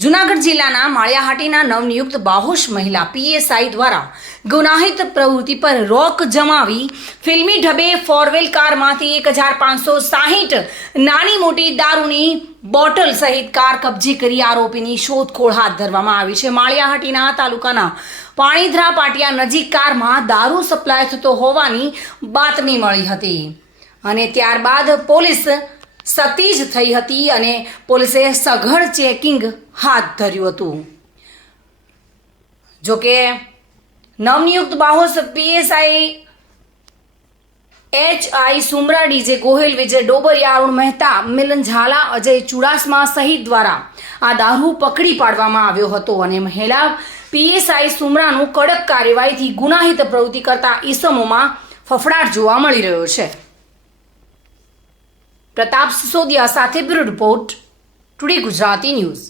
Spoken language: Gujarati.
જૂનાગઢ જિલ્લાના માળિયાહાટીના નવનિયુક્ત બાહોશ મહિલા પીએસઆઈ દ્વારા ગુનાહિત પ્રવૃત્તિ પર રોક જમાવી ફિલ્મી ઢબે ફોરવેલ કારમાંથી 1560 નાની મોટી દારૂની બોટલ સહિત કાર કબજે કરી આરોપીની શોધખોળ હાથ ધરવામાં આવી છે। માળિયાહાટીના તાલુકાના પાણીધરા પાટિયા નજીક કારમાં દારૂ સપ્લાય થતો હોવાની બાતમી મળી હતી અને ત્યારબાદ પોલીસ સતીજ થઈ હતી અને પોલીસે સઘળ ચેકિંગ હાથ ધર્યું હતું। જોકે નવનિયુક્ત બાહોશ PSI H I Sumra, D J Gohil, Vijay Dobariya, Arun Mehta, Milan Jhala, Ajay Chudasama સહિત દ્વારા આ દારૂ પકડી પાડવામાં આવ્યો હતો અને મહિલા પીએસઆઈ સુમરાનું કડક કાર્યવાહીથી ગુનાહિત પ્રવૃત્તિ કરતા ઈસમોમાં ફફડાટ જોવા મળી રહ્યો છે। પ્રતાપ સિસોદિયા સાથે bureau report, today Gujarati news.